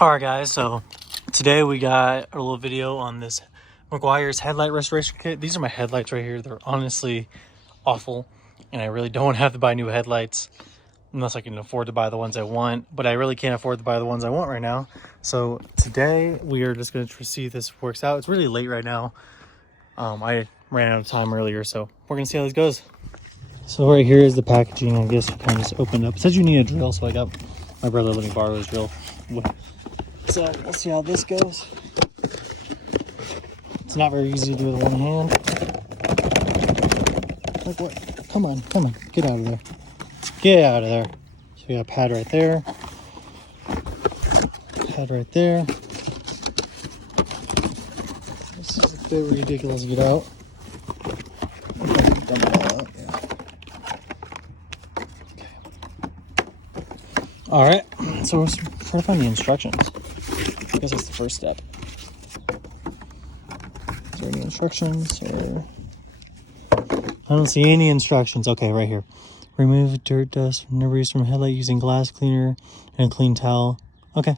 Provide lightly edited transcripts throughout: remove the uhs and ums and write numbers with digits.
Alright guys, so today we got a little video on this Meguiar's headlight restoration kit. These are my headlights right here. They're honestly awful, and I really don't have to buy new headlights unless I can afford to buy the ones I want, but I really can't afford to buy the ones I want right now. So today we are just going to see if this works out. It's really late right now. I ran out of time earlier, so we're going to see how this goes. So right here is the packaging. I guess it kind of just opened up. It says you need a drill, so I got my brother let me borrow his drill. So let's see how this goes. It's not very easy to do with one hand. Like what? Come on, get out of there. Get out of there. So we got a pad right there. Pad right there. This is a bit ridiculous to get out. Dump it all out, yeah. Okay. Alright, so we're trying to find the instructions. I guess that's the first step. Is there any instructions? Or I don't see any instructions. Okay, right here. Remove dirt, dust, and debris from headlight using glass cleaner and a clean towel. Okay.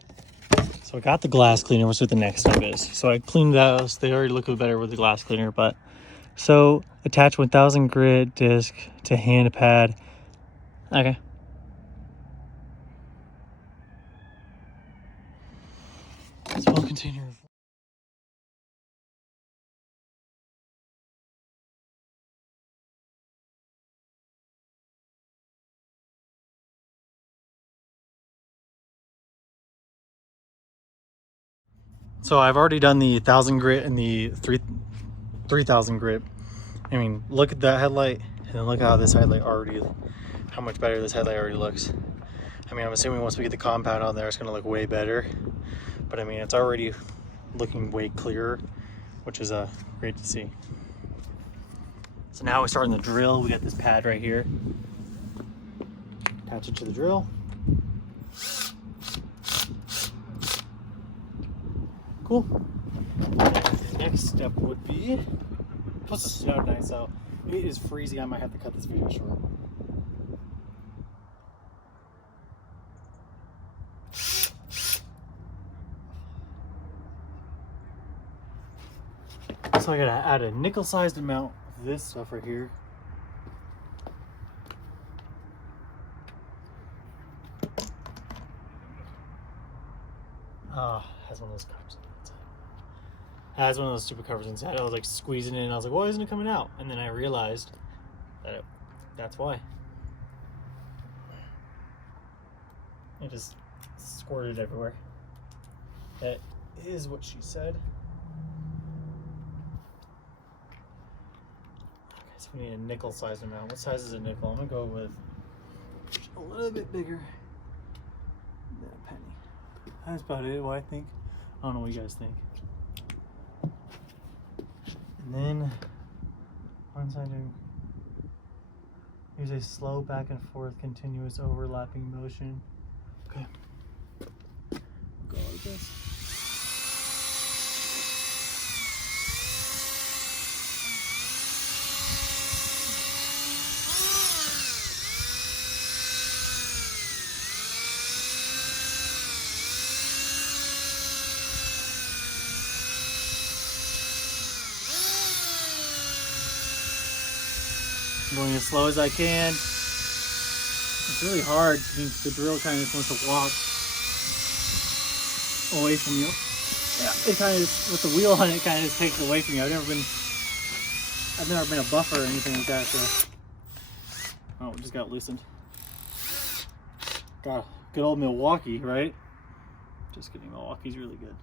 So I got the glass cleaner. What's what the next step is. So I cleaned those. They already look better with the glass cleaner, but so attach 1000 grit disc to hand pad. Okay. Small container. So I've already done the 1000 grit and the 3000 grit. I mean, look at that headlight, and then look how this headlight how much better this headlight already looks. I mean, I'm assuming once we get the compound on there, it's gonna look way better. But I mean, it's already looking way clearer, which is great to see. So now we're starting the drill. We got this pad right here. Attach it to the drill. Cool. The next step would be, plus it's snow tonight, so it is freezing. I might have to cut this video short. So I gotta add a nickel-sized amount of this stuff right here. Has one of those covers on the inside. Has one of those stupid covers inside. I was like squeezing it and I was like, why isn't it coming out? And then I realized that that's why. It just squirted everywhere. That is what she said. Okay, so we need a nickel-sized amount. What size is a nickel? I'm gonna go with a little bit bigger than a penny. That's about it, what I think. I don't know what you guys think. And then, once I do, use a slow back and forth continuous overlapping motion. Okay. Go like this. I'm going as slow as I can. It's really hard. The drill kind of just wants to walk away from you. Yeah, it kind of, with the wheel on it, kind of just takes away from you. I've never been a buffer or anything like that, so. Oh, it just got loosened. Got good old Milwaukee, right? Just kidding, Milwaukee's really good.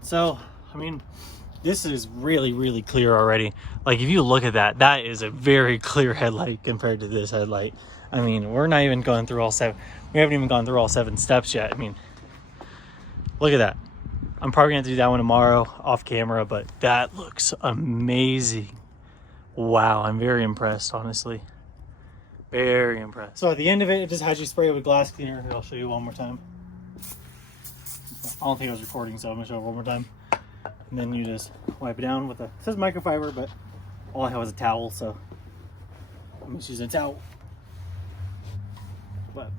So, I mean, this is really, really clear already. Like, if you look at that, that is a very clear headlight compared to this headlight. I mean, we're not even going through all seven. We haven't even gone through all 7 steps yet. I mean, look at that. I'm probably gonna do that one tomorrow off camera, but that looks amazing. Wow, I'm very impressed, honestly. Very impressed. So at the end of it, it just has you spray it with glass cleaner. I'll show you one more time. I don't think I was recording, so I'm gonna show it one more time. And then you just wipe it down with a, it says microfiber, but all I have was a towel, so I'm just using a towel. But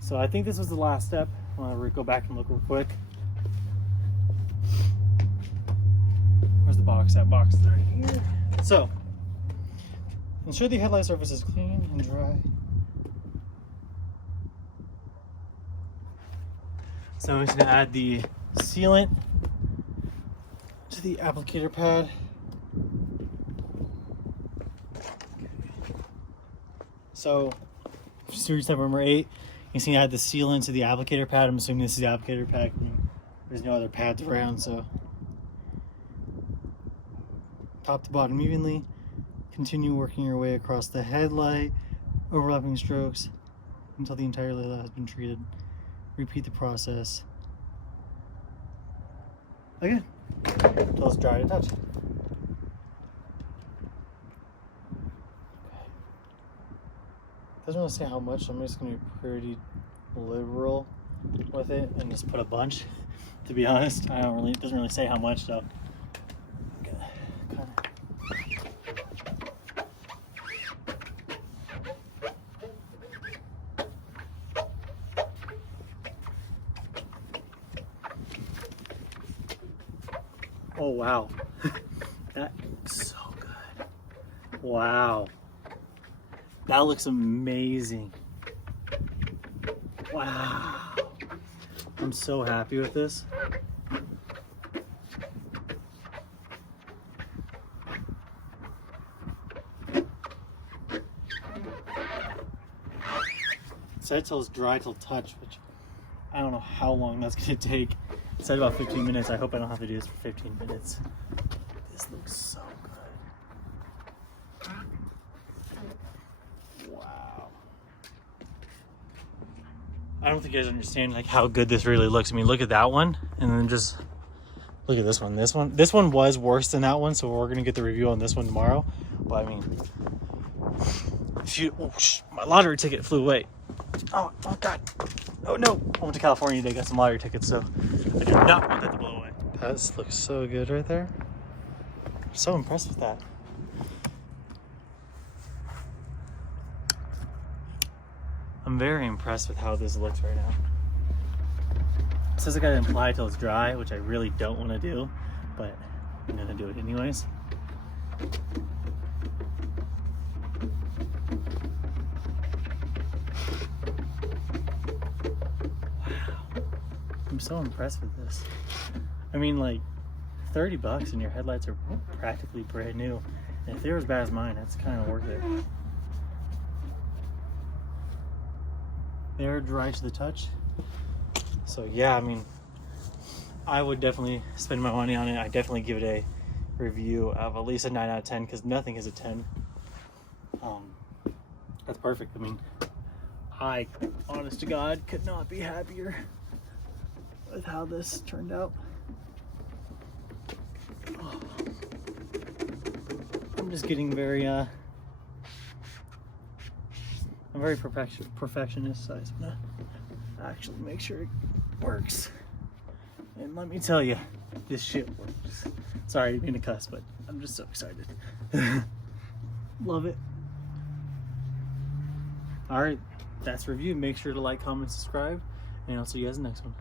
so I think this was the last step. I'll go back and look real quick. Where's the box? That box is right here. So ensure the headlight surface is clean and dry. So I'm just gonna add the sealant to the applicator pad. So series step number 8, you see I add the sealant to the applicator pad. I'm assuming this is the applicator pad. There's no other pads around, so top to bottom evenly. Continue working your way across the headlight, overlapping strokes until the entire lid has been treated. Repeat the process again until it's dry to touch. Doesn't really say how much, so I'm just gonna be pretty liberal with it and just put a bunch. To be honest, it doesn't really say how much, so oh wow, that looks so good. Wow, that looks amazing. Wow, I'm so happy with this. It said till it's dry till touch, which I don't know how long that's gonna take. It said about 15 minutes. I hope I don't have to do this for 15 minutes. This looks so good. Wow. I don't think you guys understand like how good this really looks. I mean, look at that one, and then just look at this one. This one was worse than that one, so we're gonna get the review on this one tomorrow. But I mean, if you, my lottery ticket flew away. Oh God. Oh no, I went to California today, got some lottery tickets, so I do not want that to blow away. That looks so good right there. I'm so impressed with that. I'm very impressed with how this looks right now. It says I gotta apply till it's dry, which I really don't want to do, but I'm gonna do it anyways. I'm so impressed with this. I mean, like, 30 bucks and your headlights are practically brand new. And if they're as bad as mine, that's kind of worth it. They're dry to the touch. So yeah, I mean, I would definitely spend my money on it. I definitely give it a review of at least a 9 out of 10 because nothing is a 10. That's perfect. I mean, I, honest to God, could not be happier with how this turned out. Oh. I'm just getting very I'm very perfectionist, so I just want to actually make sure it works. And let me tell you, this shit works. Sorry, I didn't mean to cuss, but I'm just so excited. Love it. All right, that's review. Make sure to like, comment, subscribe, and I'll see you guys in the next one.